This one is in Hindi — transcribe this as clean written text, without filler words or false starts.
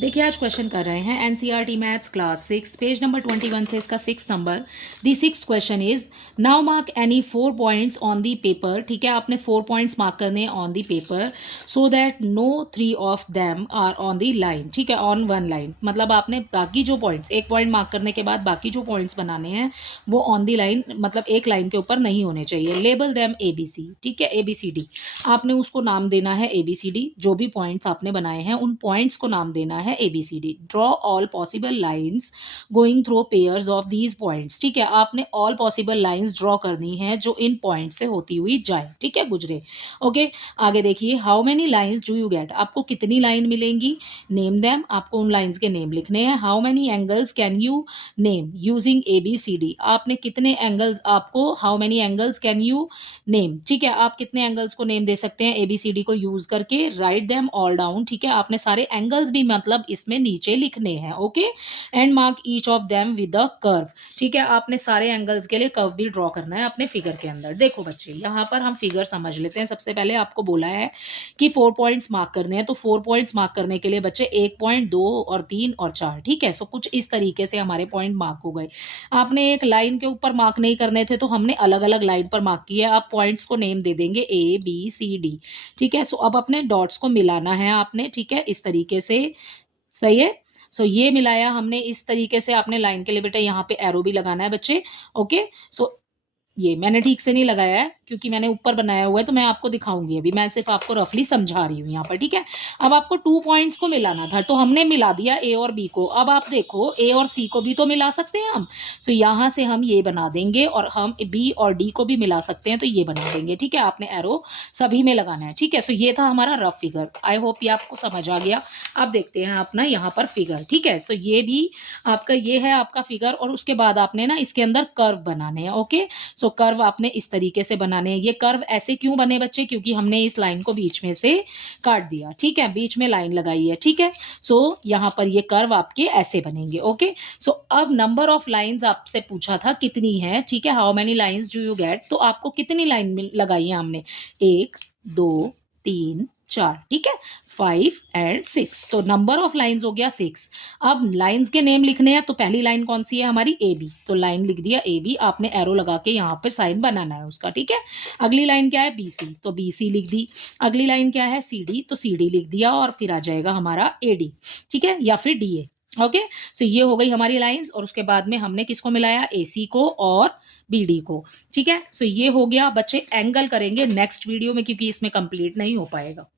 देखिए आज क्वेश्चन कर रहे हैं NCERT maths class 6 page number 21 से इसका 6 नंबर। The 6th question is now mark any 4 points on the paper. ठीक है, आपने 4 पॉइंट्स मार्क करने on the paper so that no 3 of them are on the line. ठीक है, ऑन वन लाइन मतलब आपने बाकी जो पॉइंट्स, एक पॉइंट मार्क करने के बाद बाकी जो पॉइंट्स बनाने हैं वो ऑन दी लाइन मतलब एक लाइन के ऊपर नहीं होने चाहिए। Label them ABC। ठीक है, ABCD आपने उसको नाम देना है ABCD। जो भी पॉइंट्स आपने बनाए हैं उन पॉइंट्स को नाम देना है ABCD। Draw all possible lines going through pairs of these points. ठीक है, आपने ऑल पॉसिबल लाइंस ड्रॉ करनी है जो इन पॉइंट से होती हुई जाए। ठीक है, गुजरे। ओके, आगे देखिए how many lines do you get. आपको कितनी लाइन मिलेंगी, नेम देम। आपको उन लाइंस के नेम लिखने हैं। How many angles can you name using ABCD। आपने कितने एंगल्स, आपको how many angles can you name. ठीक है, आप कितने एंगल्स को नेम दे सकते हैं ABCD को यूज करके। Write them all down. ठीक है, आपने सारे एंगल्स भी मतलब इसमें नीचे लिखने हैं। Okay, and mark each of them with a curve. ठीक है, आपने सारे एंगल्स के लिए कर्व भी ड्रॉ करना है अपने फिगर के अंदर। देखो बच्चे, यहाँ पर हम फिगर समझ लेते हैं। सबसे पहले आपको बोला है कि 4 पॉइंट्स मार्क करने हैं, तो 4 पॉइंट्स मार्क करने के लिए बच्चे 1 पॉइंट, 2 और 3 और 4। ठीक है, सो कुछ इस तरीके से हमारे पॉइंट मार्क हो गए। आपने एक लाइन के ऊपर मार्क नहीं करने थे तो हमने अलग अलग लाइन पर मार्क किया। आप पॉइंट्स को नेम दे देंगे ABCD। ठीक है, सो अब अपने डॉट्स को मिलाना है आपने। ठीक है, इस तरीके से। सही है, सो ये मिलाया हमने इस तरीके से। आपने लाइन के लिए बेटा यहाँ पे एरो भी लगाना है बच्चे। ओके, सो ये मैंने ठीक से नहीं लगाया है क्योंकि मैंने ऊपर बनाया हुआ है, तो मैं आपको दिखाऊंगी अभी। मैं सिर्फ आपको रफली समझा रही हूँ यहाँ पर। ठीक है, अब आपको 2 पॉइंट्स को मिलाना था तो हमने मिला दिया A और B को। अब आप देखो A और C को भी तो मिला सकते हैं हम। सो यहाँ से हम ये बना देंगे और हम B और D को भी मिला सकते हैं, तो ये बना देंगे। ठीक है, आपने एरो सभी में लगाना है। ठीक है, सो ये था हमारा रफ फिगर। आई होप ये आपको समझ आ गया। अब देखते हैं अपना यहाँ पर फिगर। ठीक है, सो ये भी आपका, ये है आपका फिगर और उसके बाद आपने ना इसके अंदर कर्व बनाने हैं। ओके, सो कर्व आपने इस तरीके से बनाने हैं। ये कर्व ऐसे क्यों बने बच्चे, क्योंकि हमने इस लाइन को बीच में से काट दिया। ठीक है, बीच में लाइन लगाई है। ठीक है, सो यहाँ पर ये कर्व आपके ऐसे बनेंगे। ओके, सो अब नंबर ऑफ लाइंस आपसे पूछा था कितनी है। ठीक है, how many lines do you get, तो आपको कितनी लाइन लगाई है हमने, 1 2 3 4। ठीक है, 5 एंड 6, तो नंबर ऑफ लाइंस हो गया 6। अब लाइंस के नेम लिखने हैं, तो पहली लाइन कौन सी है हमारी, AB। तो लाइन लिख दिया AB, आपने एरो लगा के यहाँ पर साइन बनाना है उसका। ठीक है, अगली लाइन क्या है BC, तो BC लिख दी। अगली लाइन क्या है CD, तो CD लिख दिया और फिर आ जाएगा हमारा AD। ठीक है, या फिर DA। ओके, सो ये हो गई हमारी लाइंस और उसके बाद में हमने किसको मिलाया, AC को और BD को। ठीक है, सो ये हो गया बच्चे। एंगल करेंगे नेक्स्ट वीडियो में क्योंकि इसमें कंप्लीट नहीं हो पाएगा।